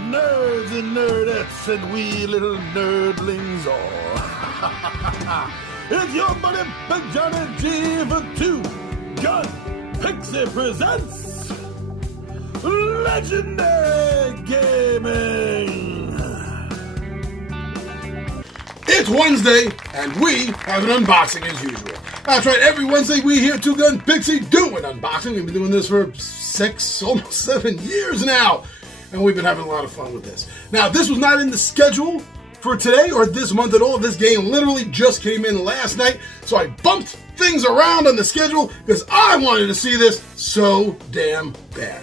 nerds and nerdettes and wee little nerdlings all. It's your buddy Johnny G for Two Gun Pixie presents Legendary Gaming. It's Wednesday, and we have an unboxing as usual. That's right, every Wednesday we here at Two Gun Pixie do an unboxing. We've been doing this for 6, almost 7 years now, and we've been having a lot of fun with this. Now, this was not in the schedule for today or this month at all. This game literally just came in last night, so I bumped things around on the schedule because I wanted to see this so damn bad.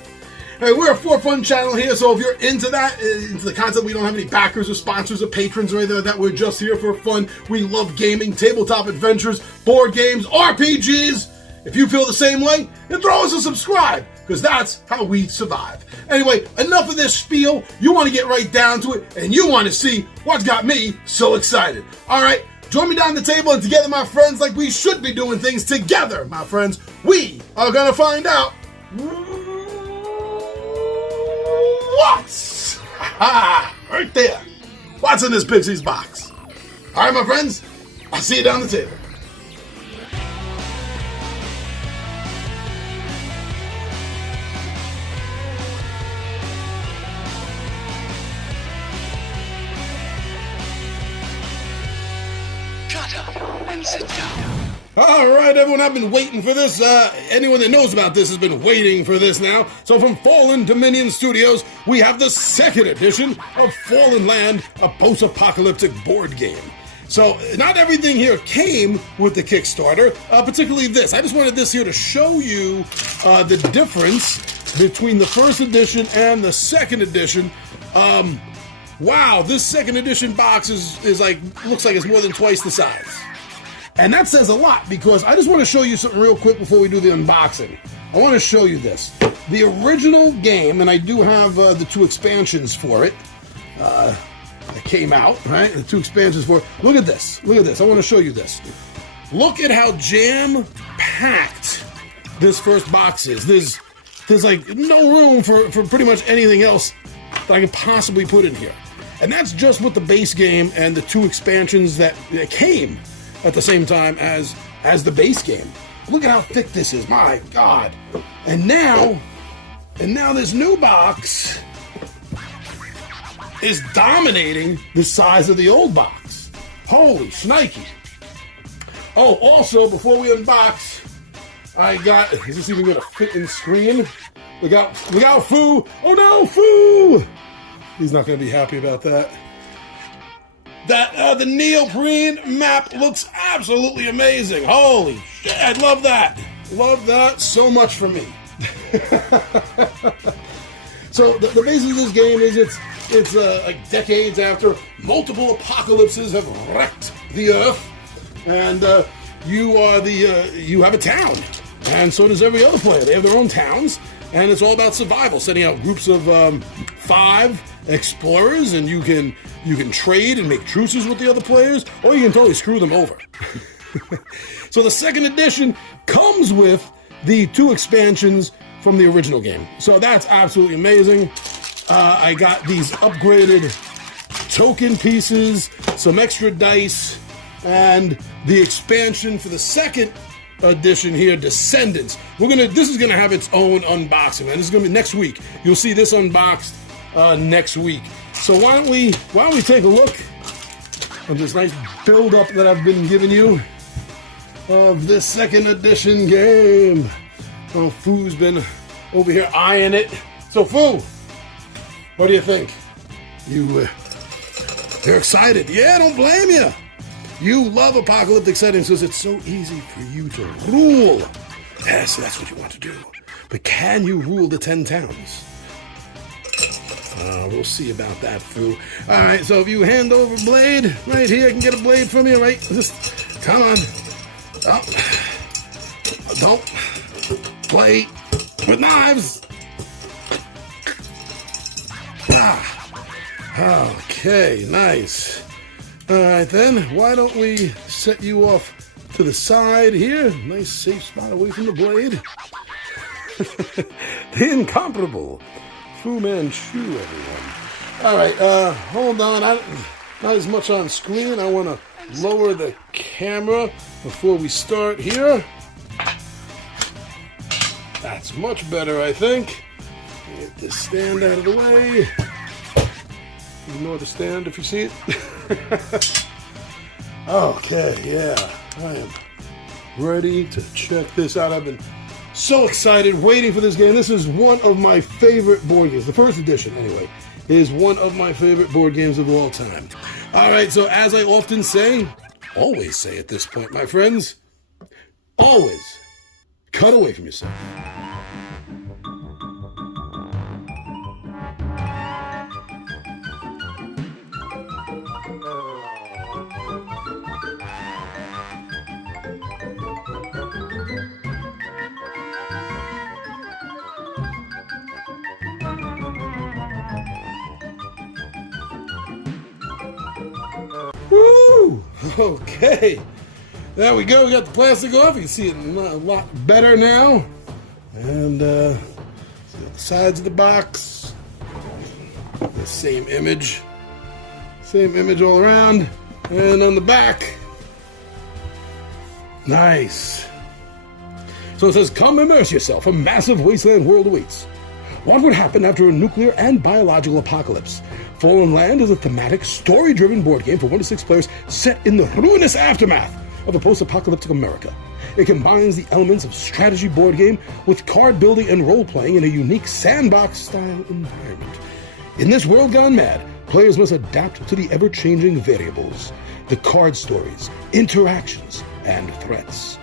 Hey, we're a for fun channel here, so if you're into that, into the concept, we don't have any backers or sponsors or patrons or anything like that. We're just here for fun. We love gaming, tabletop adventures, board games, RPGs. If you feel the same way, then throw us a subscribe, because that's how we survive. Anyway, enough of this spiel. You want to get right down to it, and you want to see what's got me so excited. All right, join me down the table, and together, my friends, like we should be doing things together, my friends, we are going to find out what's right there. What's in this Pixie's box? All right, my friends, I'll see you down the table. Shut up and sit down. All right, everyone, I've been waiting for this. Anyone that knows about this has been waiting for this now. So from Fallen Dominion Studios, we have the second edition of Fallen Land, a post-apocalyptic board game. So not everything here came with the Kickstarter, particularly this. I just wanted this here to show you the difference between the first edition and the second edition. Wow, this second edition box is like, looks like it's more than twice the size. And that says a lot, because I just want to show you something real quick before we do the unboxing. I want to show you this. The original game, and I do have the 2 expansions for it that came out, right? The 2 expansions for it. Look at this. Look at this. I want to show you this. Look at how jam-packed this first box is. There's like no room for pretty much anything else that I can possibly put in here. And that's just with the base game and the 2 expansions that came at the same time as the base game. Look at how thick this is, my God. And now this new box is dominating the size of the old box. Holy shnikey. Oh, also, before we unbox, I got, is this even gonna fit in screen? Look out, Foo. Oh no, Foo. He's not gonna be happy about that. The neoprene map looks absolutely amazing. Holy shit, I love that. Love that so much for me. So the basis of this game is it's like decades after multiple apocalypses have wrecked the earth, and you have a town, and so does every other player. They have their own towns, and it's all about survival, setting out groups of 5 explorers, and you can trade and make truces with the other players, or you can totally screw them over. So the second edition comes with the 2 expansions from the original game. So that's absolutely amazing. I got these upgraded token pieces, some extra dice, and the expansion for the second edition here, Descendants. This is gonna have its own unboxing, man. This is gonna be next week. You'll see this unboxed next week. So why don't we take a look at this nice build-up that I've been giving you of this second edition game. Oh, Foo's been over here eyeing it. So Foo, what do you think? You're excited? Yeah, don't blame you. You love apocalyptic settings because it's so easy for you to rule. Yes, that's what you want to do. But can you rule the 10 towns? We'll see about that, Foo. All right, so if you hand over a blade, right here, I can get a blade from you, right? Just, come on. Oh. Don't play with knives. Okay, nice. All right, then, why don't we set you off to the side here? Nice safe spot away from the blade. The incomparable Fu Manchu, everyone. All right, hold on. Not as much on screen. I want to lower the camera before we start here. That's much better, I think. Get this stand out of the way. Ignore the stand if you see it. Okay, yeah, I am ready to check this out. I've been so excited, waiting for this game. This is one of my favorite board games. The first edition, anyway, is one of my favorite board games of all time. All right, so as I often say, always say at this point, my friends, always cut away from yourself. Woo! Okay, there we go. We got the plastic off. You can see it a lot better now. And the sides of the box, the same image all around. And on the back, nice. So it says, "Come immerse yourself. A massive wasteland world awaits. What would happen after a nuclear and biological apocalypse? Fallen Land is a thematic, story-driven board game for 1 to 6 players set in the ruinous aftermath of a post-apocalyptic America. It combines the elements of strategy board game with card building and role-playing in a unique sandbox-style environment. In this world gone mad, players must adapt to the ever-changing variables, the card stories, interactions, and threats.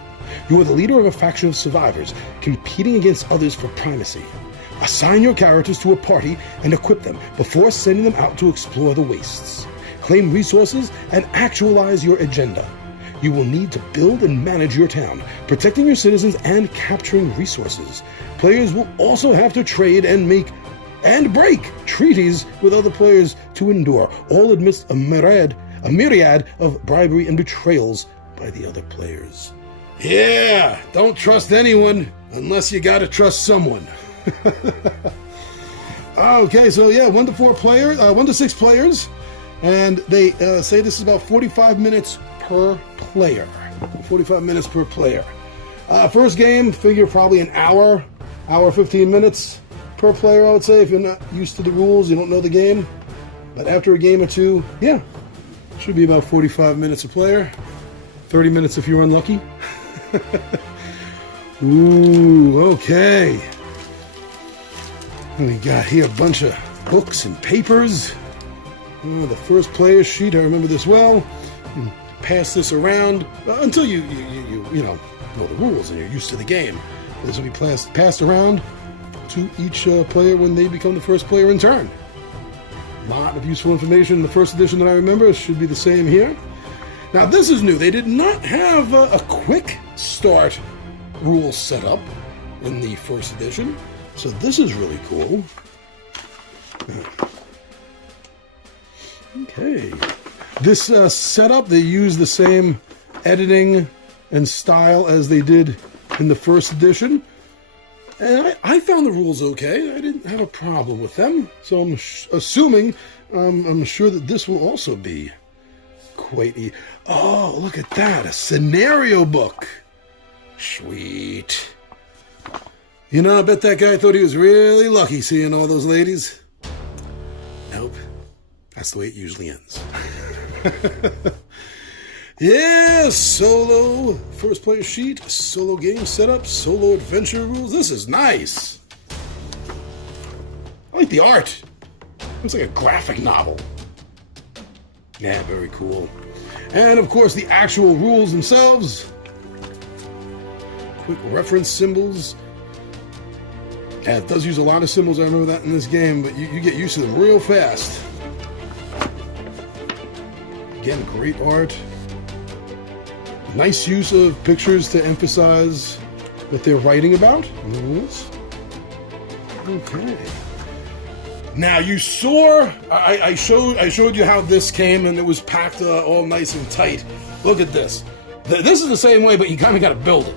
You are the leader of a faction of survivors, competing against others for primacy. Assign your characters to a party and equip them before sending them out to explore the wastes. Claim resources and actualize your agenda. You will need to build and manage your town, protecting your citizens and capturing resources. Players will also have to trade and make and break treaties with other players to endure, all amidst a myriad of bribery and betrayals by the other players." Yeah, don't trust anyone unless you gotta trust someone. Okay, so yeah, 1 to 6 players, and they say this is about 45 minutes per player. 45 minutes per player. First game, figure probably an hour 15 minutes per player, I would say, if you're not used to the rules, you don't know the game. But after a game or two, yeah, should be about 45 minutes a player. 30 minutes if you're unlucky. Ooh, okay. We got here a bunch of books and papers. The first player sheet, I remember this well. Pass this around until you know the rules and you're used to the game. This will be passed around to each player when they become the first player in turn. A lot of useful information in the first edition that I remember. It should be the same here. Now this is new. They did not have a quick start rule set up in the first edition. So this is really cool. Okay. This setup, they use the same editing and style as they did in the first edition. And I found the rules okay. I didn't have a problem with them. So I'm assuming, I'm sure that this will also be quite Oh, look at that. A scenario book. Sweet. You know, I bet that guy thought he was really lucky seeing all those ladies. Nope. That's the way it usually ends. Yeah, solo first player sheet, solo game setup, solo adventure rules. This is nice. I like the art. Looks like a graphic novel. Yeah, very cool. And of course, the actual rules themselves. Quick reference symbols. Yeah, it does use a lot of symbols. I remember that in this game, but you get used to them real fast. Again, great art. Nice use of pictures to emphasize what they're writing about in the rules. Okay. Now you saw, I showed you how this came, and it was packed all nice and tight. Look at this. This is the same way, but you kind of got to build it.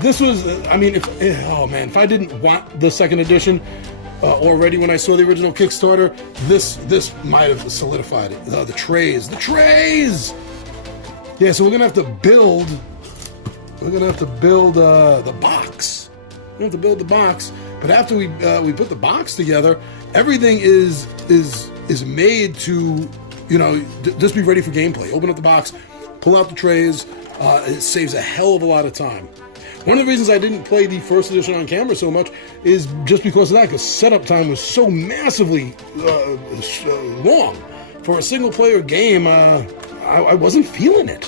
This was, I mean, if I didn't want the second edition, already when I saw the original Kickstarter. This might have solidified it. The trays. Yeah, so we're gonna have to build. We're gonna have to build the box. We have to build the box. But after we put the box together, everything is made to, just be ready for gameplay. Open up the box, pull out the trays. It saves a hell of a lot of time. One of the reasons I didn't play the first edition on camera so much is just because of that, because setup time was so massively long. For a single-player game, I wasn't feeling it.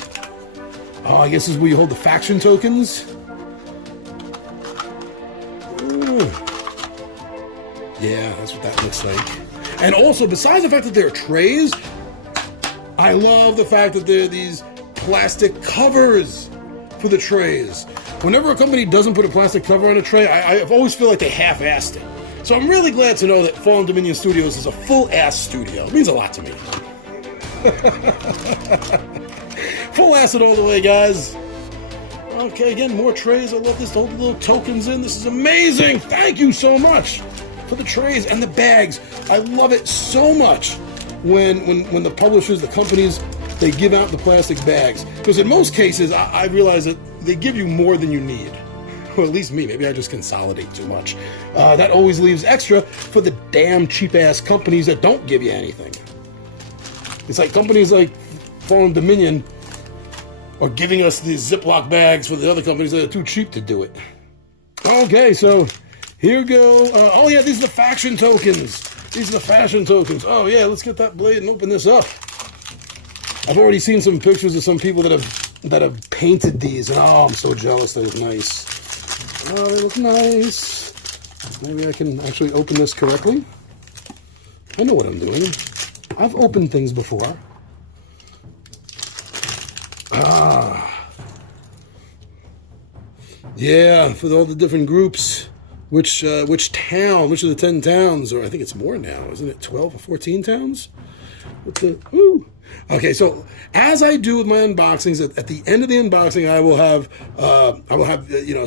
Oh, I guess this is where you hold the faction tokens. Ooh. Yeah, that's what that looks like. And also, besides the fact that they're trays, I love the fact that there are these plastic covers for the trays. Whenever a company doesn't put a plastic cover on a tray, I always feel like they half-assed it. So I'm really glad to know that Fallen Dominion Studios is a full-ass studio. It means a lot to me. Full-ass it all the way, guys. Okay, again, more trays. I love this. Hold the little tokens in. This is amazing. Thank you so much for the trays and the bags. I love it so much when the publishers, the companies, they give out the plastic bags. Because in most cases, I realize that they give you more than you need. Or at least me. Maybe I just consolidate too much. That always leaves extra for the damn cheap-ass companies that don't give you anything. It's like companies like Fallen Dominion are giving us these Ziploc bags for the other companies that are too cheap to do it. Okay, so here we go. Oh, yeah, these are the faction tokens. These are the faction tokens. Oh, yeah, let's get that blade and open this up. I've already seen some pictures of some people that have painted these, and oh, I'm so jealous. They look nice. Oh, they look nice. Maybe I can actually open this correctly. I know what I'm doing. I've opened things before. Yeah, for all the different groups. Which town? Which of the 10 towns? Or I think it's more now, isn't it? 12 or 14 towns? Okay, so as I do with my unboxings, at the end of the unboxing, I will have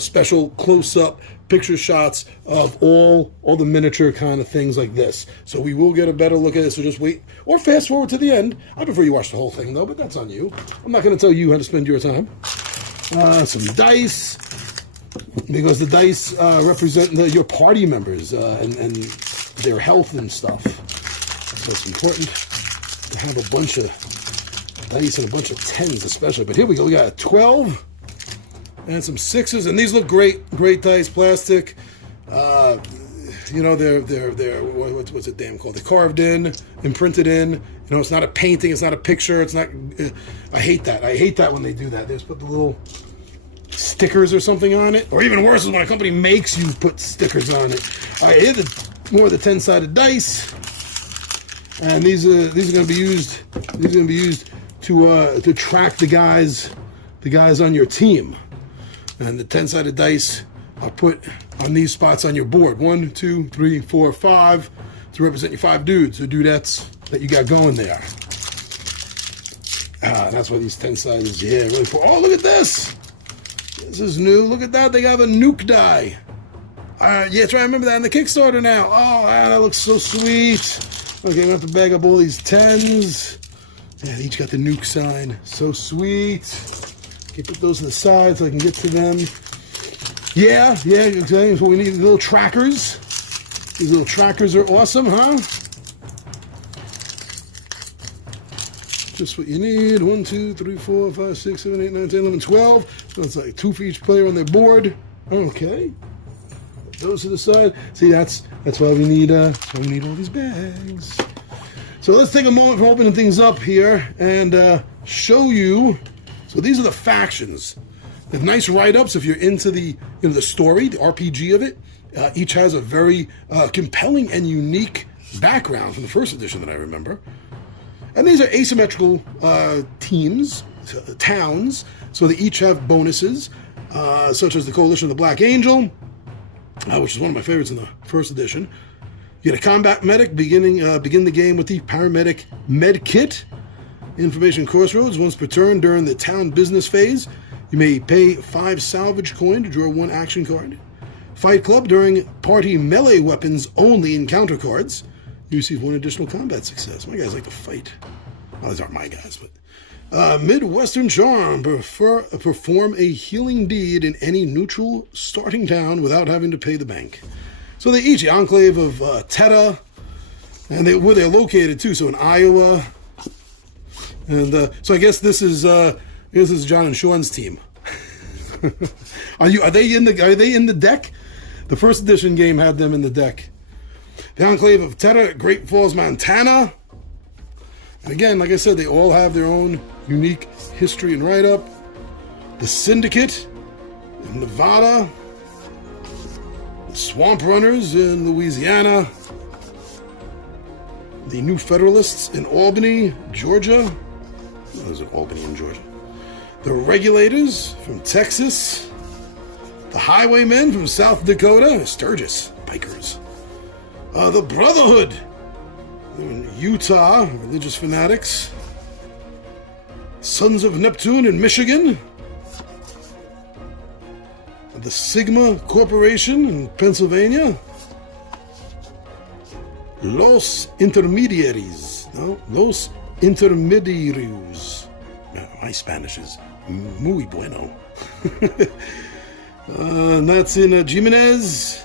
special close-up picture shots of all the miniature kind of things like this. So we will get a better look at it. So just wait or fast forward to the end. I prefer you watch the whole thing though, but that's on you. I'm not going to tell you how to spend your time. Some dice, because the dice represent your party members and their health and stuff. So it's important to have a bunch of dice and a bunch of 10s especially. But here we go. We got a 12 and some 6s, and these look great. Great dice, plastic. They're what's it damn called? They're carved in, imprinted in. It's not a painting. It's not a picture. It's not. I hate that. I hate that when they do that. They just put the little stickers or something on it. Or even worse is when a company makes you put stickers on it. All right, here more of the 10-sided dice. And these are going to be used. These are going to be used to track the guys on your team. And the 10-sided dice are put on these spots on your board. 1, 2, 3, 4, 5 to represent your 5 dudes or dudettes that you got going there. That's why these 10-sided. Yeah, really cool. Oh, look at this. This is new. Look at that. They have a nuke die. Yeah, try to remember that in the Kickstarter now. Oh, that looks so sweet. Okay, I'm going to have to bag up all these 10s. Yeah, they each got the nuke sign. So sweet. Okay, put those to the side so I can get to them. Yeah, exactly. That's what we need. These little trackers. These little trackers are awesome, huh? Just what you need. 1, 2, 3, 4, 5, 6, 7, 8, 9, 10, 11, 12. So it's like 2 for each player on their board. Okay. Those to the side. See, that's why we need all these bags. So let's take a moment from opening things up here and show you. So these are the factions. They have nice write-ups if you're into the story, the RPG of it. Each has a very compelling and unique background from the first edition that I remember. And these are asymmetrical teams, towns, so they each have bonuses, such as the Coalition of the Black Angel, which is one of my favorites in the first edition. You get a combat medic, begin the game with the paramedic med kit. Information crossroads once per turn during the town business phase. You may pay 5 salvage coin to draw 1 action card. Fight Club during party melee weapons only encounter cards. You receive 1 additional combat success. My guys like to fight. Well, these aren't my guys, but... Midwestern Charm. Perform a healing deed in any neutral starting town without having to pay the bank. So they each, the Enclave of Teta, and where they're located too, so in Iowa. And so I guess this is John and Sean's team. Are they in the deck? The first edition game had them in the deck. The Enclave of Teta, Great Falls, Montana. And again, like I said, they all have their own unique history and write-up. The Syndicate in Nevada. The Swamp Runners in Louisiana. The New Federalists in Albany, Georgia. Oh, there's an Albany in Georgia. The Regulators from Texas. The Highwaymen from South Dakota, Sturgis, bikers. The Brotherhood in Utah, religious fanatics. Sons of Neptune in Michigan. The Sigma Corporation in Pennsylvania. Los Intermediaries. No, Los Intermediarios. No, my Spanish is muy bueno. And that's in Jimenez.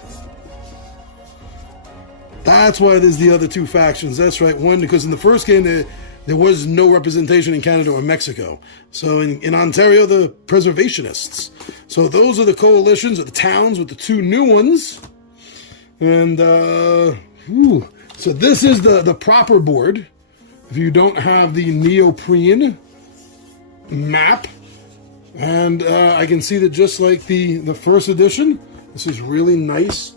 That's why there's the other 2 factions. That's right. One, because in the first game there was no representation in Canada or Mexico. So in Ontario, the Preservationists. So those are the coalitions or the towns with the 2 new ones. And so this is the proper board. If you don't have the neoprene map. And I can see that just like the first edition, this is really nice,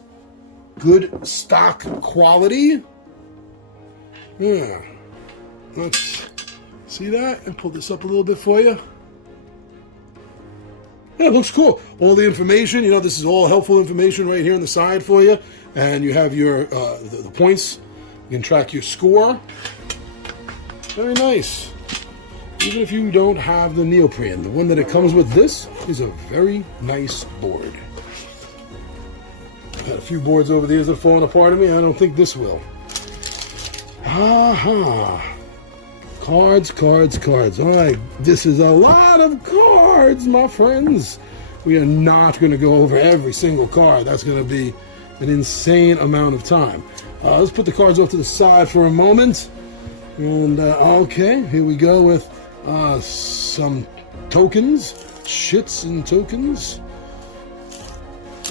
good stock quality. Yeah. Let's see that and pull this up a little bit for you. Yeah, it looks cool. All the information, this is all helpful information right here on the side for you. And you have your the points. You can track your score. Very nice. Even if you don't have the neoprene, the one that it comes with, this is a very nice board. I've had a few boards over the years that have fallen apart on me. I don't think this will. Cards. All right, this is a lot of cards, my friends. We are not going to go over every single card. That's going to be an insane amount of time. Let's put the cards off to the side for a moment. And, okay, here we go with some tokens. Shits and tokens.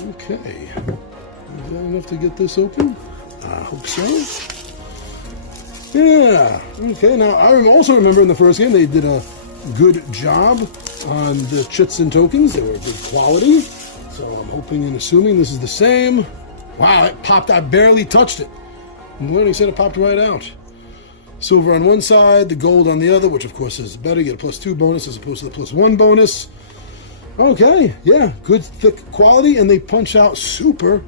Okay. Is that enough to get this open? I hope so. Yeah. Okay, now I also remember in the first game they did a good job on the chits and tokens. They were good quality. So I'm hoping and assuming this is the same. Wow, it popped. I barely touched it. And Learning said it popped right out. Silver on one side, the gold on the other, which of course is better. You get a +2 bonus as opposed to the +1 bonus. Okay, yeah, good thick quality, and they punch out super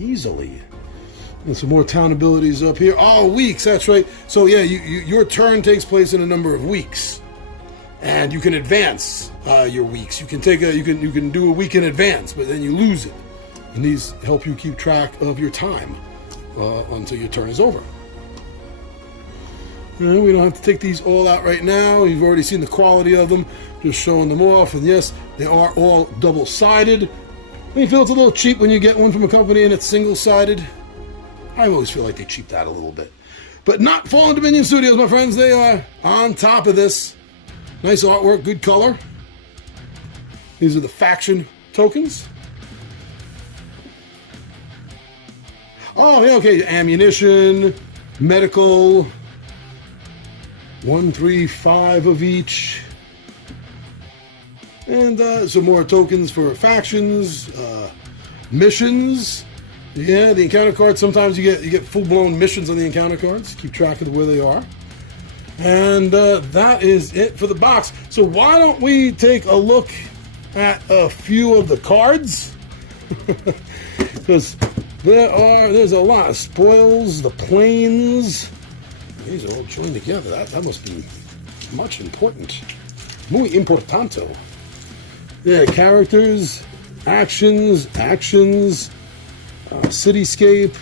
easily. And some more town abilities up here. Oh, weeks, that's right. So yeah, your turn takes place in a number of weeks, and you can advance your weeks. You can you can do a week in advance, but then you lose it. And these help you keep track of your time until your turn is over. We don't have to take these all out right now. You've already seen the quality of them, just showing them off. And yes, they are all double-sided. You feel it's a little cheap when you get one from a company and it's single-sided. I always feel like they cheaped out a little bit. But not Fallen Dominion Studios, my friends. They are on top of this. Nice artwork, good color. These are the faction tokens. Oh, yeah, okay. Ammunition, medical... 1, 3, 5 of each. And some more tokens for factions, missions. Yeah, the encounter cards, sometimes you get full-blown missions on the encounter cards. Keep track of where they are. And that is it for the box. So why don't we take a look at a few of the cards? Because there's a lot of spoils, the planes. These are all joined together. That must be much important. Muy importante. Yeah, characters, actions, Cityscape,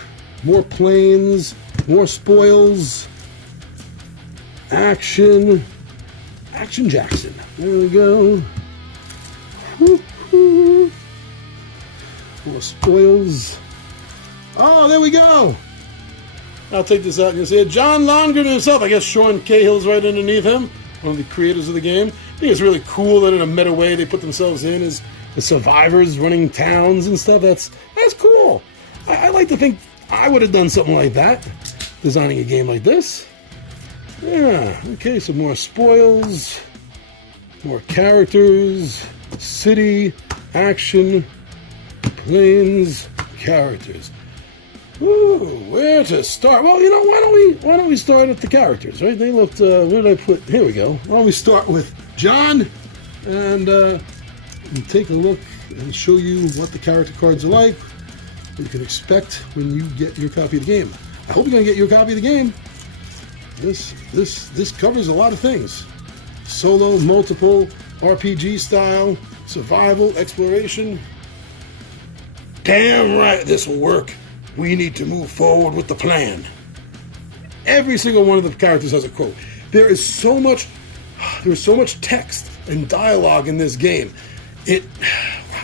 more planes, more spoils, Action Jackson. There we go. Woo-hoo. More spoils. Oh, there we go. I'll take this out and you'll see it. John Longren himself. I guess Sean Cahill's right underneath him, one of the creators of the game. I think it's really cool that in a meta way they put themselves in as the survivors running towns and stuff. That's cool. I like to think I would have done something like that, designing a game like this. Yeah, okay, so more spoils, more characters, city, action, planes, characters. Ooh, where to start? Well, you know, why don't we start at the characters, right? They looked, where did I put, here we go. Why don't we start with John and take a look and show you what the character cards are like, what you can expect when you get your copy of the game. I hope you're going to get your copy of the game. This covers a lot of things. Solo, multiple, RPG style, survival, exploration. Damn right this will work. We need to move forward with the plan. Every single one of the characters has a quote. There's so much text and dialogue in this game.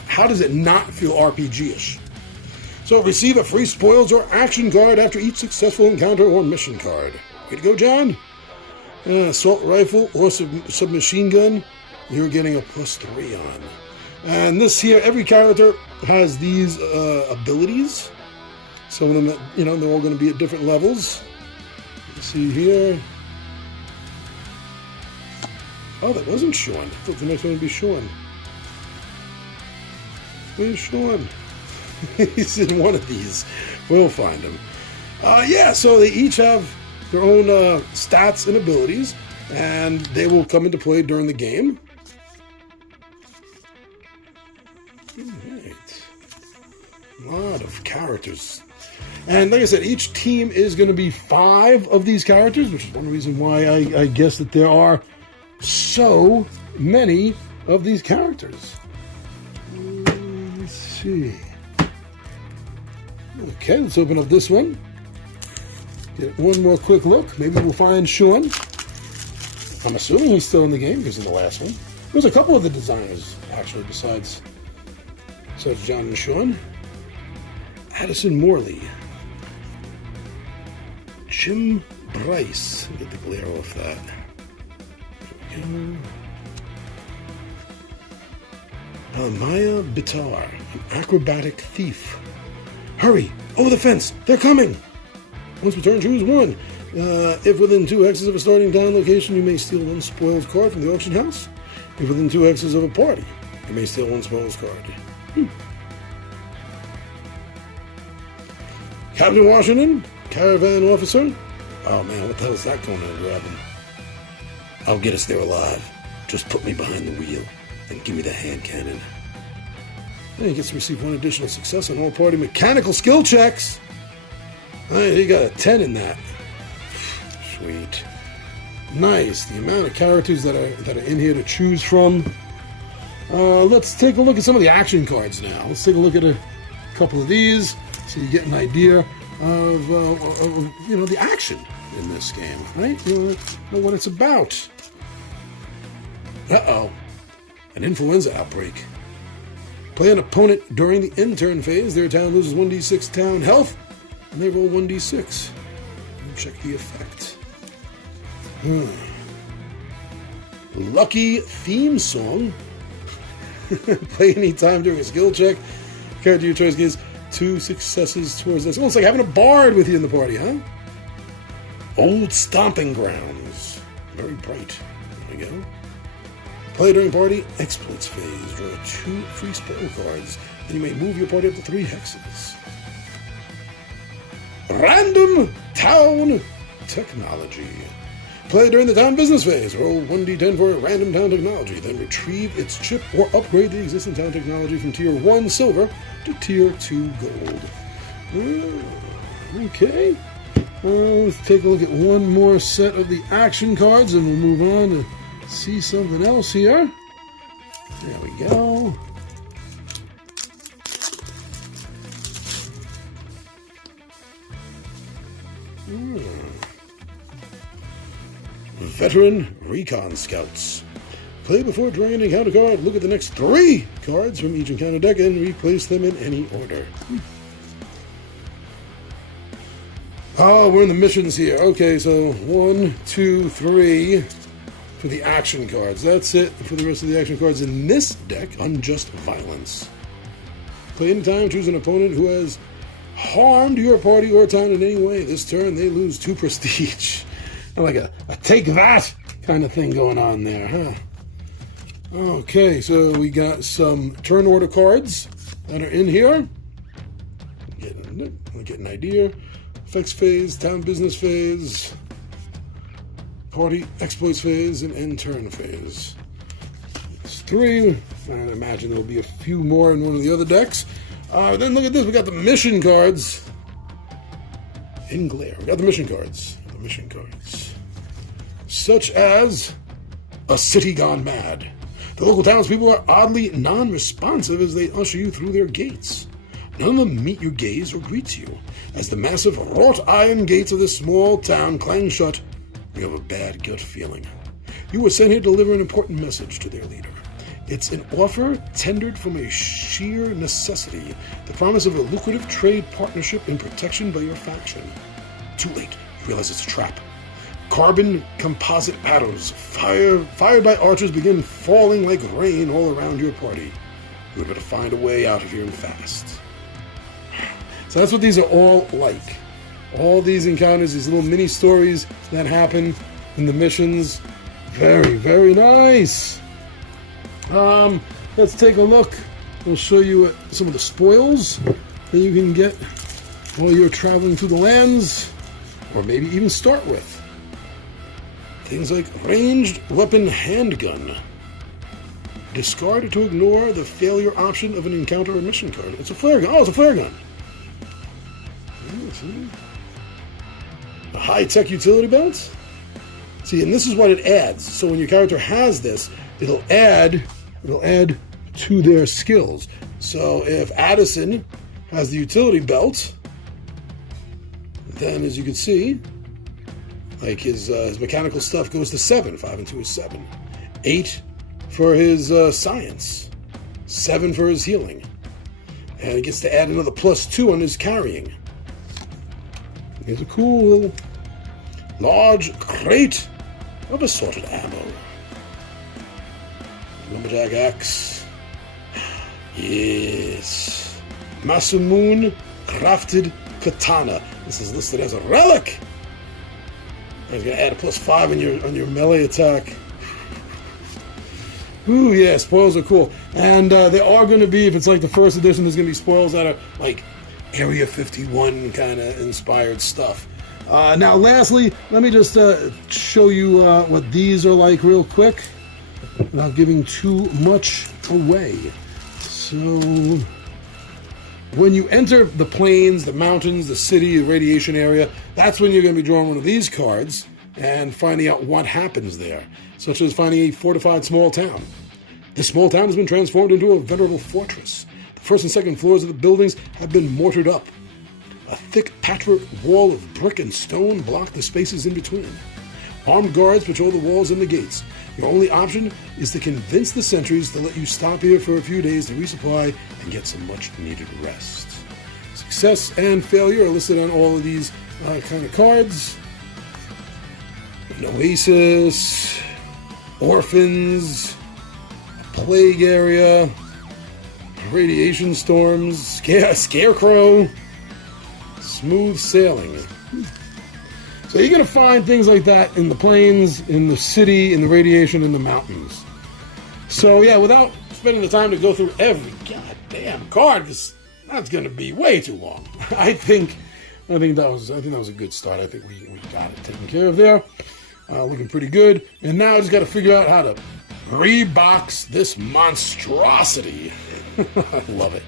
How does it not feel RPG-ish? So receive a free spoils or action card after each successful encounter or mission card. Way to go, John. Assault rifle or submachine gun, you're getting a +3 on. And this here, every character has these abilities. Some of them, you know, they're all going to be at different levels. You see here. Oh, that wasn't Sean. I thought the next one would be Sean. Where's Sean? He's in one of these. We'll find him. Yeah, so they each have their own stats and abilities, and they will come into play during the game. All right. A lot of characters. And like I said, each team is going to be 5 of these characters, which is one reason why I guess that there are so many of these characters. Let's see. Okay, let's open up this one. Get one more quick look. Maybe we'll find Sean. I'm assuming he's still in the game because of the last one. There's a couple of the designers, actually, besides John and Sean. Addison Morley. Jim Bryce. Get the glare off that. There we go. Maya Bitar, an acrobatic thief. Hurry! Over the fence! They're coming! Once per turn, choose one. If within 2 hexes of a starting town location, you may steal 1 spoils card from the auction house. If within 2 hexes of a party, you may steal 1 spoils card. Captain Washington, caravan officer. Oh man, what the hell is that going on grabbing? I'll get us there alive. Just put me behind the wheel and give me the hand cannon. And he gets to receive 1 additional success on all party mechanical skill checks. He got a 10 in that. Sweet. Nice. The amount of characters that are in here to choose from. Let's take a look at some of the action cards now. Let's take a look at a couple of these so you get an idea of the action in this game, right? You know what it's about. Uh-oh. An influenza outbreak. Play an opponent during the intern phase. Their town loses 1d6 town health, and they roll 1d6. And check the effect. Lucky theme song. Play any time during a skill check. Character your choice gives 2 successes towards this. Oh, it's like having a bard with you in the party, huh? Old Stomping Grounds. Very bright. There we go. Play during party exploits phase. Draw 2 free spell cards. Then you may move your party up to 3 hexes. Random Town Technology. Play during the town business phase. Roll 1d10 for random town technology. Then retrieve its chip or upgrade the existing town technology from tier 1 silver to tier 2 gold. Okay. Let's take a look at one more set of the action cards and we'll move on to see something else here. There we go. Veteran Recon Scouts. Play before drawing an encounter card. Look at the next 3 cards from each encounter deck and replace them in any order. Oh, we're in the missions here. Okay, so 1, 2, 3 for the action cards. That's it for the rest of the action cards in this deck. Unjust Violence. Play anytime, choose an opponent who has harmed your party or town in any way. This turn, they lose 2 prestige. Like a take that kind of thing going on there, huh? Okay, so we got some turn order cards that are in here. Get an idea. Effects phase, town business phase, party exploits phase, and end turn phase. It's 3. I imagine there'll be a few more in one of the other decks. Then look at this. We got the mission cards. In glare. We got the mission cards. Such as A City Gone Mad. The local townspeople are oddly non-responsive as they usher you through their gates. None of them meet your gaze or greet you. As the massive wrought iron gates of this small town clang shut, you have a bad gut feeling. You were sent here to deliver an important message to their leader. It's an offer tendered from a sheer necessity, the promise of a lucrative trade partnership and protection by your faction. Too late, you realize it's a trap. Carbon composite arrows, fired by archers, begin falling like rain all around your party. You had better find a way out of here and fast. So that's what these are all like. All these encounters, these little mini stories that happen in the missions. Very, very nice. Let's take a look. We'll show you some of the spoils that you can get while you're traveling through the lands, or maybe even start with. Things like ranged weapon handgun. Discard to ignore the failure option of an encounter or mission card. It's a flare gun. Oh, it's a flare gun. A high-tech utility belt. See, and this is what it adds. So when your character has this, it'll add to their skills. So if Addison has the utility belt, then as you can see, like his mechanical stuff goes to 7. 5 and 2 is 7. 8 for his science. 7 for his healing. And he gets to add another +2 on his carrying. Here's a cool large crate of assorted ammo. Lumberjack axe. Yes. Masamune crafted katana. This is listed as a relic. He's going to add a +5 on your melee attack. Ooh, yeah, spoils are cool. And there are going to be, if it's like the first edition, there's going to be spoils that are like Area 51 kind of inspired stuff. Now, lastly, let me just show you what these are like real quick without giving too much away. So, when you enter the plains, the mountains, the city, the radiation area, that's when you're going to be drawing one of these cards and finding out what happens there, such as finding a fortified small town. This small town has been transformed into a venerable fortress. The first and second floors of the buildings have been mortared up. A thick patchwork wall of brick and stone block the spaces in between. Armed guards patrol the walls and the gates. Your only option is to convince the sentries to let you stop here for a few days to resupply and get some much-needed rest. Success and failure are listed on all of these kind of cards. An oasis, orphans, a plague area, radiation storms, scarecrow, smooth sailing. So you're going to find things like that in the plains, in the city, in the radiation, in the mountains. So yeah, without spending the time to go through every goddamn card, because that's going to be way too long. I think that was a good start. I think we got it taken care of there. Looking pretty good. And now I just got to figure out how to rebox this monstrosity. I love it.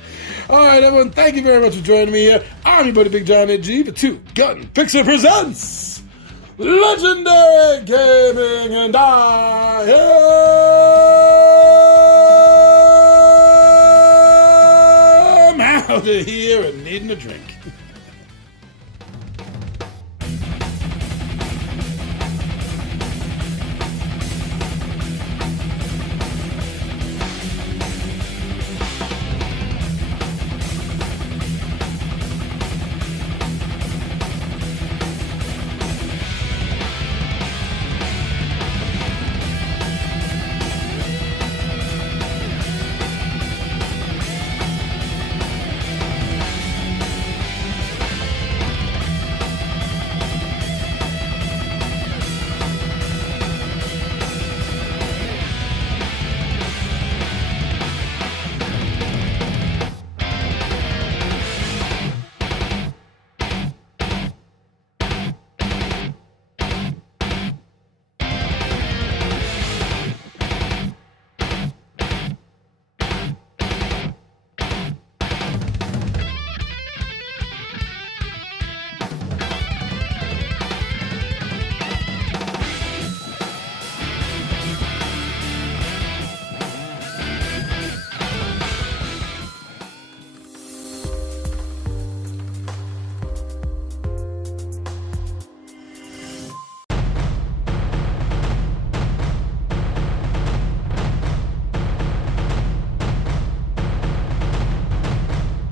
All right, everyone, thank you very much for joining me here. I'm your buddy Big John G for Two Gun Pixie presents Legendary Gaming, and I am out of here and needing a drink.